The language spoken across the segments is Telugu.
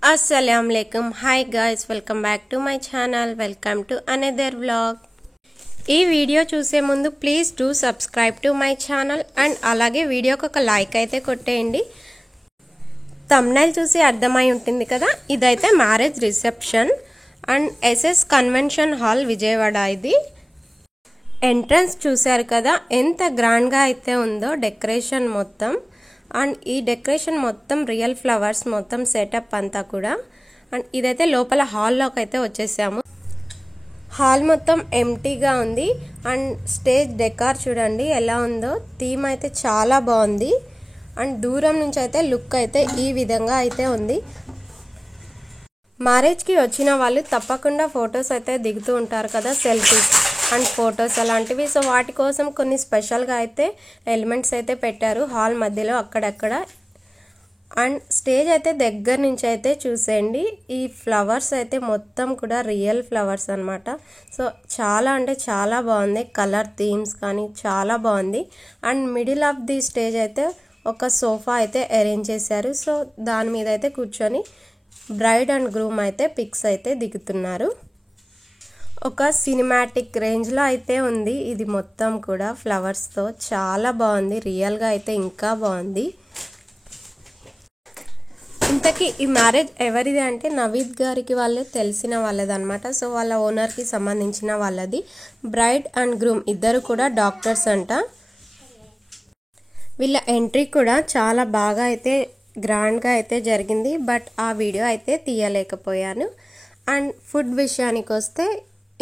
Assalamualaikum. Hi guys, welcome back to my channel. Welcome to another vlog. ఈ వీడియో చూసే ముందు please do subscribe to my channel and అలాగే వీడియోకి ఒక లైక్ అయితే కొట్టేయండి. థంబ్నైల్ చూసి అర్థమై ఉంటుంది కదా, ఇదైతే marriage reception and SS convention hall Vijayawada. ఇది ఎంట్రన్స్ చూశారు కదా, ఎంత గ్రాండ్గా అయితే ఉందో డెకరేషన్ మొత్తం. అండ్ ఈ డెకరేషన్ మొత్తం రియల్ ఫ్లవర్స్ మొత్తం సెటప్ అంతా కూడా. అండ్ ఇదైతే లోపల హాల్లోకి అయితే వచ్చేసాము. హాల్ మొత్తం ఎంటీగా ఉంది అండ్ స్టేజ్ డెకార్ చూడండి ఎలా ఉందో. థీమ్ అయితే చాలా బాగుంది అండ్ దూరం నుంచి అయితే లుక్ అయితే ఈ విధంగా అయితే ఉంది. మ్యారేజ్కి వచ్చిన వాళ్ళు తప్పకుండా ఫొటోస్ అయితే దిగుతూ ఉంటారు కదా, సెల్ఫీస్ అండ్ ఫొటోస్ అలాంటివి. సో వాటి కోసం కొన్ని స్పెషల్గా అయితే ఎలిమెంట్స్ అయితే పెట్టారు హాల్ మధ్యలో అక్కడక్కడ. అండ్ స్టేజ్ అయితే దగ్గర నుంచి అయితే చూసేయండి. ఈ ఫ్లవర్స్ అయితే మొత్తం కూడా రియల్ ఫ్లవర్స్ అనమాట. సో చాలా అంటే చాలా బాగుంది, కలర్ థీమ్స్ కానీ చాలా బాగుంది. And middle of the stage అయితే ఒక సోఫా అయితే అరేంజ్ చేశారు. సో దాని మీద అయితే కూర్చొని బ్రైడ్ అండ్ గ్రూమ్ అయితే పిక్స్ అయితే దిగుతున్నారు. ఒక సినిమాటిక్ రేంజ్లో అయితే ఉంది ఇది మొత్తం కూడా ఫ్లవర్స్తో. చాలా బాగుంది, రియల్గా అయితే ఇంకా బాగుంది. ఇంతకీ ఈ మ్యారేజ్ ఎవరిది అంటే నవీద్ గారికి వాళ్ళే తెలిసిన వాళ్ళది అనమాట. సో వాళ్ళ ఓనర్కి సంబంధించిన వాళ్ళది. బ్రైడ్ అండ్ గ్రూమ్ ఇద్దరు కూడా డాక్టర్స్ అంట. వీళ్ళ ఎంట్రీ కూడా చాలా బాగా అయితే గ్రాండ్గా అయితే జరిగింది. బట్ ఆ వీడియో అయితే తీయలేకపోయాను. అండ్ ఫుడ్ విషయానికి వస్తే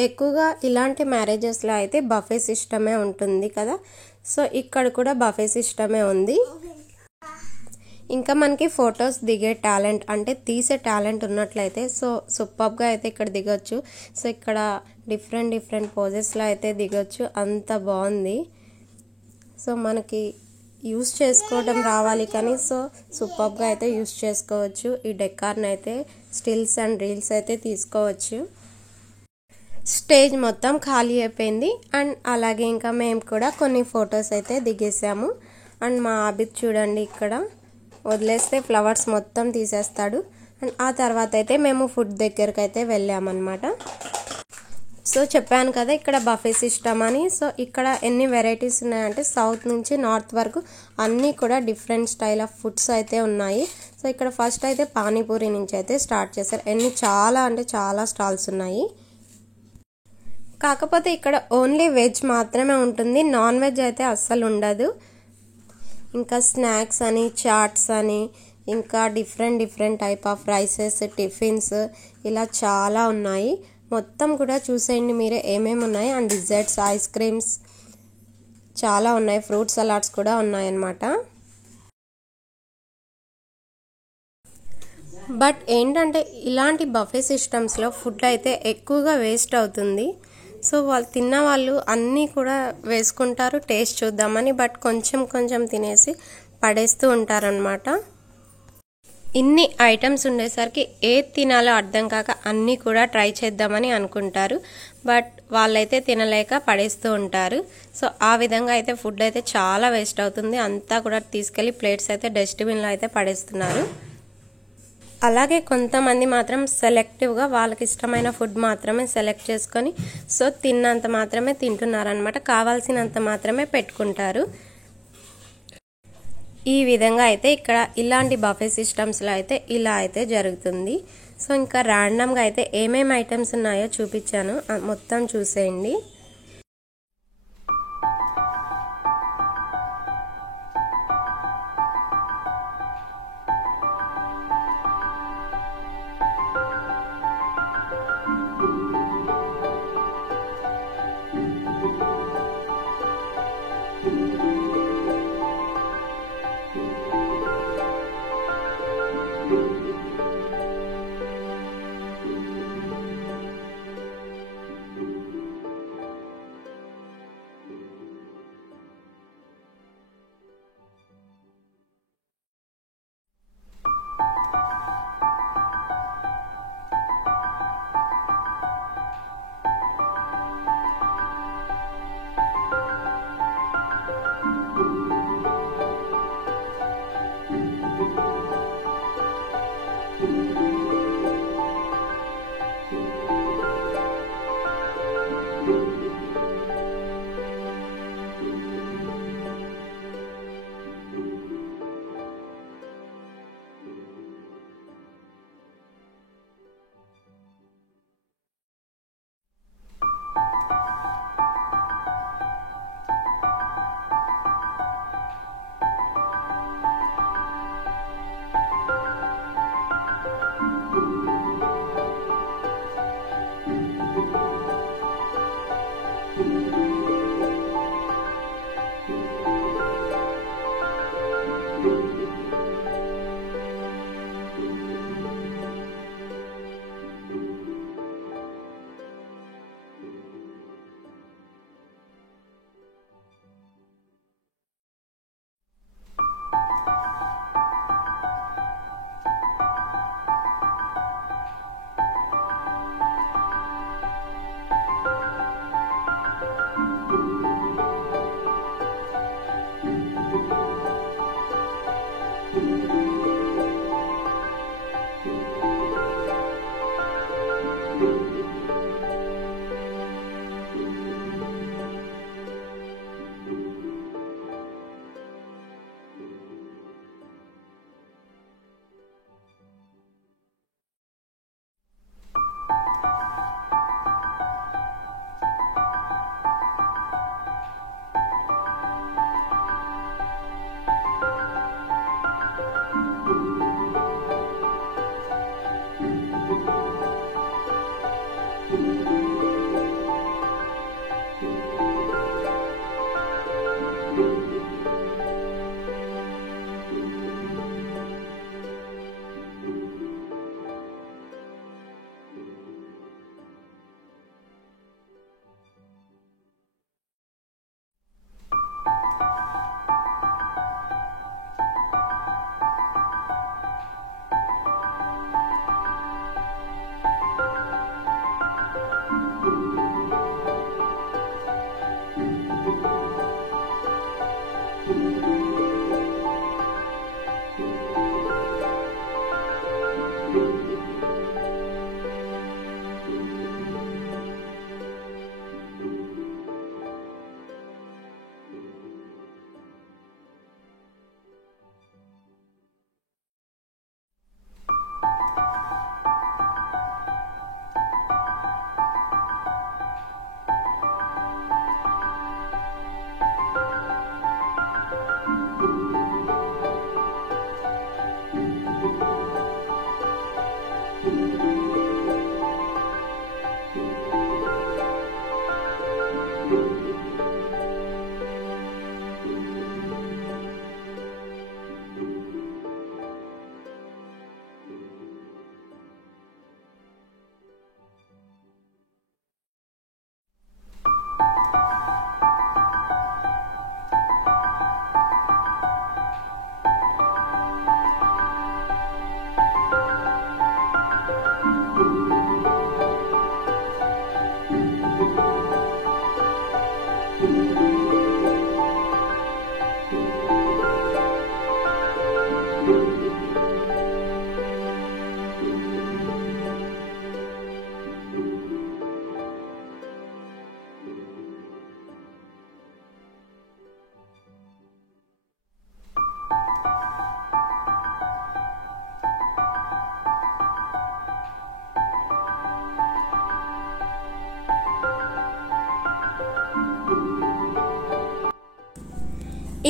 ఎక్కువగా ఇలాంటి మ్యారేజెస్లో అయితే బఫే సిస్టమే ఉంటుంది కదా. సో ఇక్కడ కూడా బఫే సిస్టమే ఉంది. ఇంకా మనకి ఫొటోస్ దిగే టాలెంట్ అంటే తీసే టాలెంట్ ఉన్నట్లయితే సో సూపర్గా అయితే ఇక్కడ దిగొచ్చు. సో ఇక్కడ డిఫరెంట్ పోజెస్లో అయితే దిగొచ్చు, అంత బాగుంది. సో మనకి యూస్ చేసుకోవడం రావాలి కానీ సో సూపర్గా అయితే యూస్ చేసుకోవచ్చు. ఈ డెకార్ని అయితే స్టిల్స్ అండ్ రీల్స్ అయితే తీసుకోవచ్చు. స్టేజ్ మొత్తం ఖాళీ అయిపోయింది అండ్ అలాగే ఇంకా మేము కూడా కొన్ని ఫొటోస్ అయితే దిగేసాము. అండ్ మా ఆబిద్ చూడండి ఇక్కడ వదిలేస్తే ఫ్లవర్స్ మొత్తం తీసేస్తాడు. అండ్ ఆ తర్వాత అయితే మేము ఫుడ్ దగ్గరికి అయితే వెళ్ళామన్నమాట. సో చెప్పాను కదా ఇక్కడ బఫే సిస్టమ్ అని. సో ఇక్కడ ఎన్ని వెరైటీస్ ఉన్నాయంటే సౌత్ నుంచి నార్త్ వరకు అన్నీ కూడా డిఫరెంట్ స్టైల్ ఆఫ్ ఫుడ్స్ అయితే ఉన్నాయి. సో ఇక్కడ ఫస్ట్ అయితే పానీపూరి నుంచి అయితే స్టార్ట్ చేశారు. చాలా అంటే చాలా స్టాల్స్ ఉన్నాయి. కాకపోతే ఇక్కడ ఓన్లీ వెజ్ మాత్రమే ఉంటుంది, నాన్ వెజ్ అయితే అస్సలు ఉండదు. ఇంకా స్నాక్స్ అని, చాట్స్ అని, ఇంకా different type of rices, tiffins ఇలా చాలా ఉన్నాయి. మొత్తం కూడా చూసేయండి మీరే ఏమేమి ఉన్నాయి. అండ్ డిజర్ట్స్, ఐస్ క్రీమ్స్ చాలా ఉన్నాయి, ఫ్రూట్ సలాడ్స్ కూడా ఉన్నాయన్నమాట. బట్ ఏంటంటే ఇలాంటి బఫే సిస్టమ్స్లో ఫుడ్ అయితే ఎక్కువగా వేస్ట్ అవుతుంది. సో వాళ్ళు తిన్న వాళ్ళు అన్నీ కూడా వేసుకుంటారు టేస్ట్ చూద్దామని, బట్ కొంచెం తినేసి పడేస్తూ ఉంటారనమాట. ఇన్ని ఐటమ్స్ ఉండేసరికి ఏది తినాలో అర్థం కాక అన్నీ కూడా ట్రై చేద్దామని అనుకుంటారు. బట్ వాళ్ళైతే తినలేక పడేస్తూ ఉంటారు. సో ఆ విధంగా అయితే ఫుడ్ అయితే చాలా వేస్ట్ అవుతుంది. అంతా కూడా తీసుకెళ్ళి ప్లేట్స్ అయితే డస్ట్బిన్లో అయితే పడేస్తున్నారు. అలాగే కొంతమంది మాత్రం సెలెక్టివ్గా వాళ్ళకి ఇష్టమైన ఫుడ్ మాత్రమే సెలెక్ట్ చేసుకొని సో తిన్నంత మాత్రమే తింటున్నారనమాట, కావాల్సినంత మాత్రమే పెట్టుకుంటారు. ఈ విధంగా అయితే ఇక్కడ ఇలాంటి బఫే సిస్టమ్స్లో అయితే ఇలా అయితే జరుగుతుంది. సో ఇంకా ర్యాండమ్గా అయితే ఏమేమి ఐటమ్స్ ఉన్నాయో చూపించాను, మొత్తం చూసేయండి.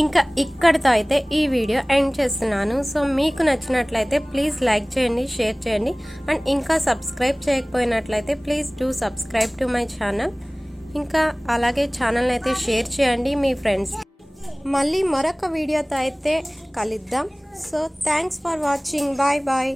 ఇంకా ఇక్కడితో అయితే ఈ వీడియో ఎండ్ చేస్తున్నాను. సో మీకు నచ్చినట్లయితే ప్లీజ్ లైక్ చేయండి, షేర్ చేయండి, అండ్ ఇంకా సబ్స్క్రైబ్ చేయకపోయినట్లయితే please do subscribe to my channel. ఇంకా అలాగే ఛానల్ అయితే షేర్ చేయండి మీ ఫ్రెండ్స్. మళ్ళీ మరొక వీడియోతో అయితే కలుద్దాం. So thanks for watching. Bye bye.